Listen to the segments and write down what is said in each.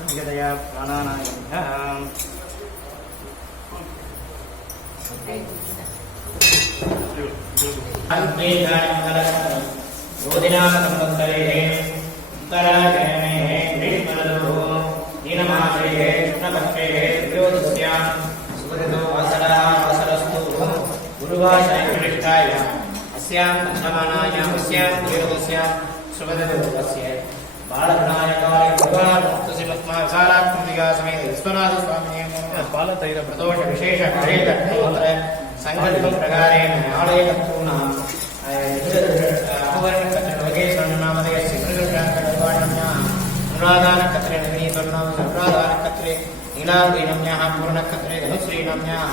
संगतया प्राणानायम् प्रदोष विशेष संकल्प प्रकारेण आलयकर्तॄणां अनुराधानकत्रे अनुराधानकत्रे नीलाद्रीनम्याः पूर्णकत्रे धनुश्रीनम्याः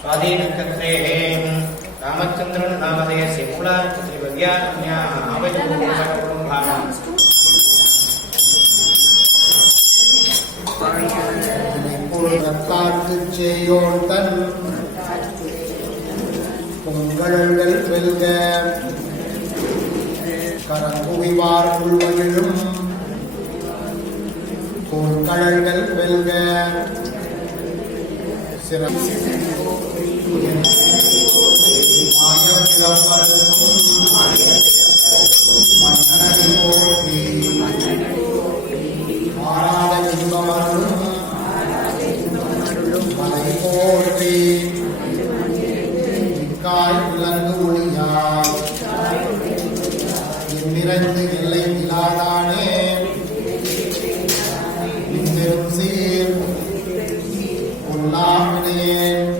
स्वाधीनकत्रे रामचन्द्रन नामधेयस्य मूलानकत्रे विज्ञानम्याः आवयोकुटुम्बानां செய்யோன் பொங்கல்கள் வெல்க கரங்குவிவார் உள்வயிலும் பொங்கல்கள் வெல்க மன்னனை போற்றி மாறாத இன்பமருளும் மலை போற்றி மிக்காய் விலங்கு ஒளியாய் எண்ணிறந்து எல்லை இல்லாதானே நின்றெரும் சீர் பொல்லாமினேன்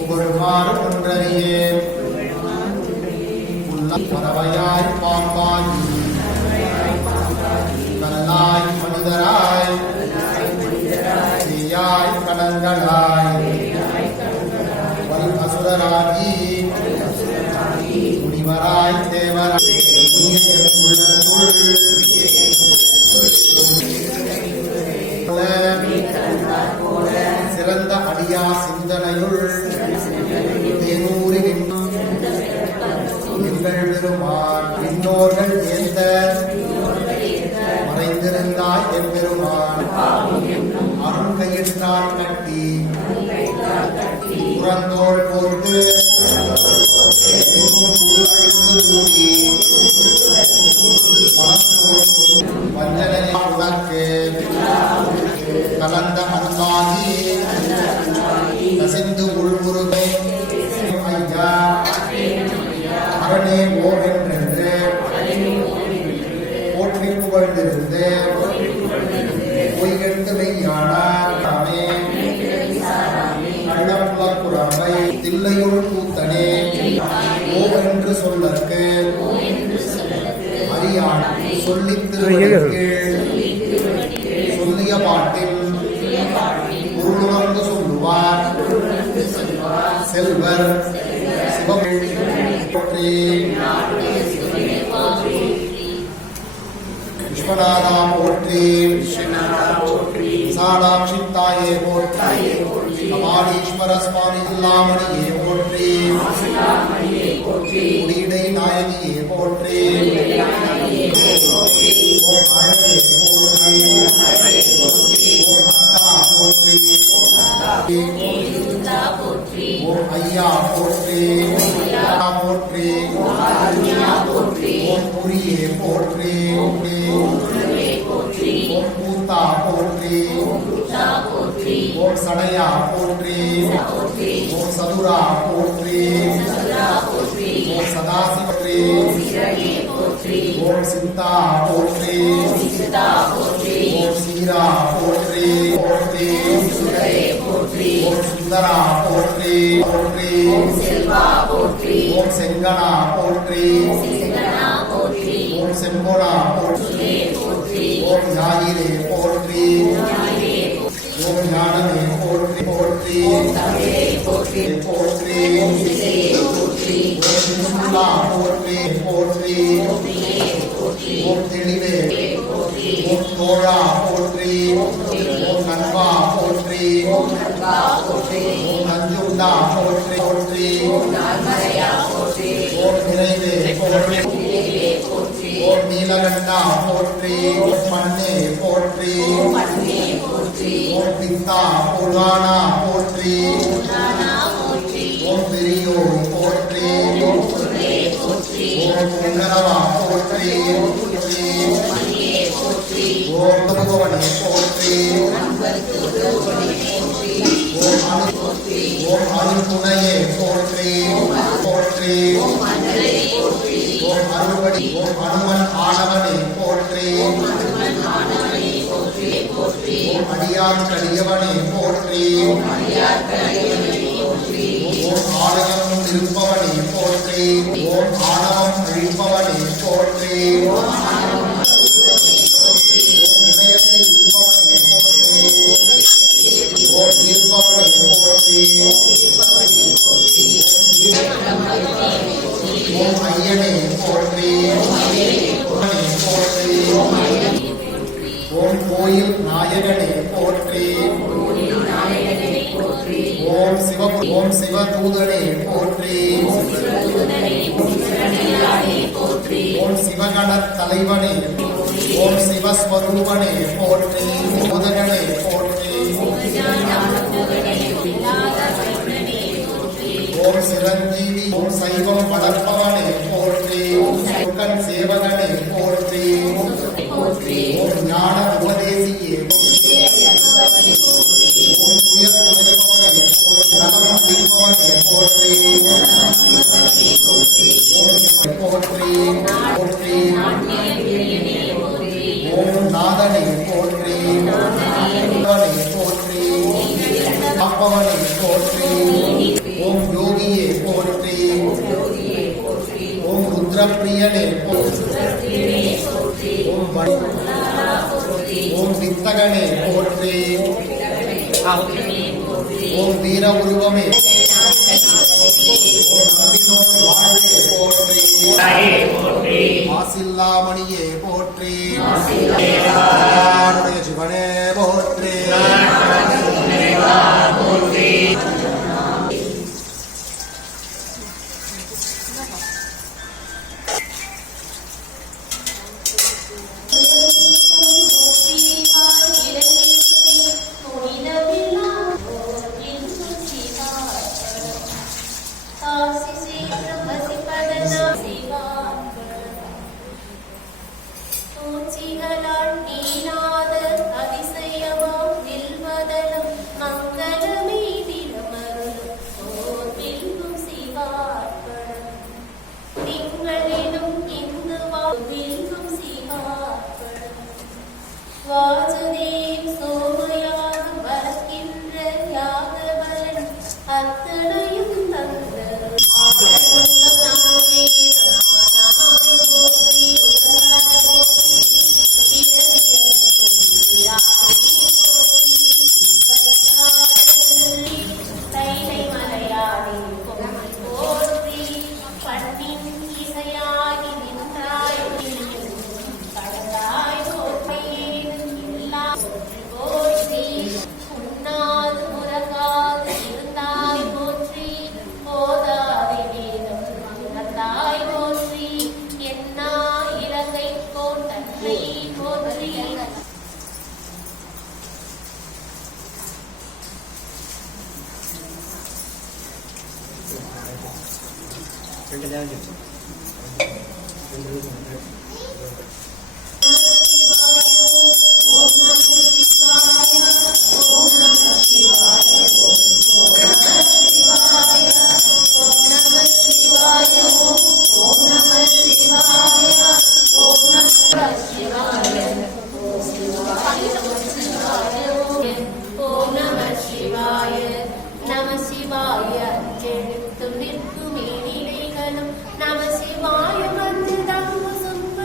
புகழ்மாறு ஒன்றறியேன் பறவையாய் பாம்பாய் கல்லாய் மனிதராய் தீயாய் கடங்களாய் வல் அசுரராகி முனிவராய் தேவராய் சிறந்த அடியா சிந்தனையுள் தேனூரி எங்கள் பெருமான் விண்ணோர்கள் ஏந்த மறைந்திருந்தாய் எம்பெருமான் அருண் கையிட்டால் கட்டி புறந்தோள் போட்டு உனக்கு கலந்த அன்பாகி நசிந்து உள்முருகை ஐயா அரணே ஓவென்றென்று போற்றி புகழ்ந்திருந்து பொய்கெட்டு மெய்யானாமே கள்ளப்புலப்புறமை தில்லையுள் கூத்தனே ஓவென்று சொல்லற்கு அறியான் சொல்லித் திருவடிக்கீழ் சொல்லிய பாட்டில் பொருளுணர்ந்து சொல்லுவார் செல்வர் சிவமே போற்றி விஸ்வநாதா போற்றி விசாலாட்சி தாயே போற்றி கபாலீஸ்வர சுவாமி இல்லாமணியே போற்றி குடியிடை நாயகியே போற்றி ஓம் அழகே போற்றி ஓம் அக்கா போற்றி ஓம் ஐயா போற்றி போற்றி ஓம் புரியே போற்றி ஓம் பூத்தா போற்றி ஓம் சடையா போற்றி ஓம் சதுரா போற்றி ஓம் சதாசிவ போற்றி ஓம் சித்தா போற்றி ஓம் சீரா போற்றி ஓம் சுந்தரா போற்றி ஓம் செங்கனா போற்றி ஓம் செம்போனா போற்றி ஓம் ஞாயிறே போற்றி ஓம் ஞானமே போற்றி ஓம் சுல்லா போற்றி ஓம் தெளிவே ஓம் தோழா போற்றி ஓம் நண்பா போற்றி ஓம் நஞ்சுண்டா போற்றி ஓம் நிறைவே போற்றி நீலகண்டா போற்றி ஓம் மண்ணே போற்றி ஓம் பித்தா புராணா போற்றி ஓம் பெரியோர் போற்றி ஓம் புங்கரவா போற்றி ஓம் பகவனே போற்றி ஓம் அருள்துணையே போற்றி போற்றி ஓம் அருள்படி ஓம் அனுமன் ஆனவனே போற்றி ஓம் அடியார் கடியவனே போற்றி ஓம் ஆலயம் இருப்பவனே போற்றி ஓம் ஆணவம் அழிப்பவனே போற்றி ஓம் இமயத்தை இருப்பவனே போற்றி ஓம் இருப்பவனே போற்றி ஓம் ஐயனே போற்றி போற்றி ஓம் கோயில் நாயகனே போற்றி ஓம் சிவதூதனே போற்றி ஓம் சிவகண தலைவனே ஓம் சிவஸ்வரூபனே போற்றி முதகனே போற்றி ஓம் சிரஞ்சீவி ஓம் சைவம் வளர்ப்பவனே போற்றி ஓம் சேவகனே போற்றி ஓம் ஞான உபதேசியே ஓம் உயர் உலகவனே நலம் அளிப்பவனே போற்றி ஓம் போற்றி போற்றி ஓம் நாதனே போற்றி போற்றி காப்பவனே போற்றி ஓம் யோகியே போற்றி ஓம் ருத்ரப்பிரியனே ஓம் ஓம் வித்தகனே போற்றி ஓம் வீர உருவமே ஓம் நம்பினோர் வாழ்வே போற்றி ஆசில்லாமணியே போற்றி சிவனே போற்றி நம சிவாய வந்து தங்கு சுப்பு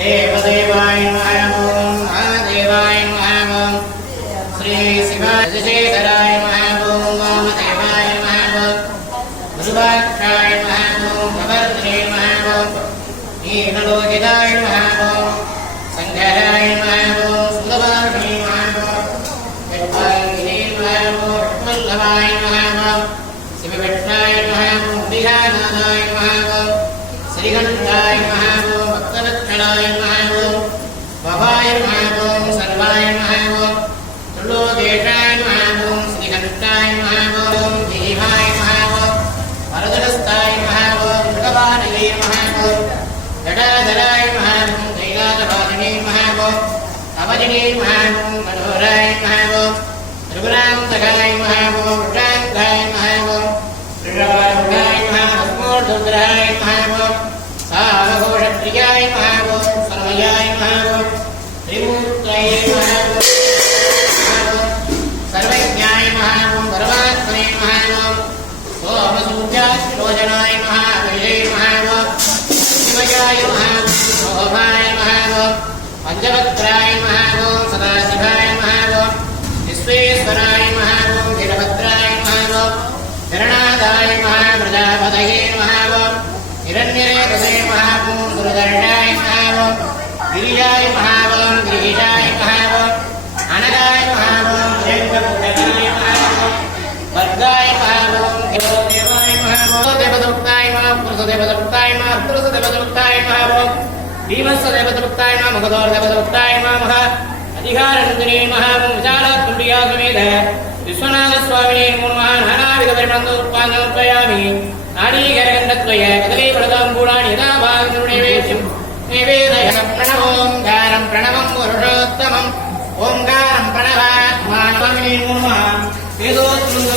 देवदेवाय नमः ओम महादेवाय नमः ओम श्री शिवाय नमः ओम वामदेवाय नमः ओम गुरुवाक्षाय नमः ओम भवद्रे नमः ओम नीललोकिताय नमः ओम संघराय नमः ओम सुलभाय नमः ओम विद्वांगिने नमः ओम वल्लभाय नमः ओम शिवविष्णाय नमः ओम विहानाय नमः ओम श्रीगंधाय नमः ओम भक्तवत्सलाय नमः ओम भवाय नमः ओम सर्वाय नमः ओम त्रिलोकेशाय नमः ओम श्रीगंधाय नमः ओम भीमाय नमः ओम वरदहस्ताय नमः ओम भगवानये नमः ओम जटाधराय नमः ओम कैलासवासिने नमः ओम अवजिने नमः ओम मनोहराय नमः ओम त्रिपुरान्तकाय नमः ओम वृषांगाय नमः ओम ऋषभारूढाय नमः अस्मोर्धुग्राय नमः ओम सामघोषप्रियाय नमः ओम सर्वयाय नमः ओम त्रिमूर्तये नमः ओम सर्वज्ञाय नमः ओम परमात्मने नमः ओम सोमसूर्यालोचनाय नमः विजये नमः ओम शिवयाय नमः ओम शोभाय नमः ओम पंचवक्त्राय नमः ओम सदाशिवाय नमः ओम विश्वेश्वराय नमः ओम वीरभद्राय नमः ओम गणनादाय नमः प्रजापतये नमः ओम हिरण्यरेतसे नमः ओम गुरुदर्शाय नमः ओम गिरिजाय नमः ओम गिरीशाय नमः ओम अनगाय नमः ओम जयंतपुत्रकाय नमः ओम वर्गाय नमः ओम देवदेवाय नमः ओम देवदत्ताय नमः ओम पुरुषदेवदत्ताय नमः ओम पुरुषदेवदत्ताय नमः ओम भीमस्सदेवदत्ताय नमः मुखदोर्देवदत्ताय नमः अधिकारनंदिने नमः ओम विशालात्पुण्डिया समेत विश्वनाथस्वामिने नमः नानाविधपरिमन्दोत्पादनोत्पयामि नाडीकरगण्डत्वय कदलीफलताम्बूलानि यथा भागनैवेद्यं नैवेदयः प्रणवोङ्कारं प्रणवं पुरुषोत्तमम् ओङ्कारं प्रणवात्मानवामिने नमः वेदोत्तमं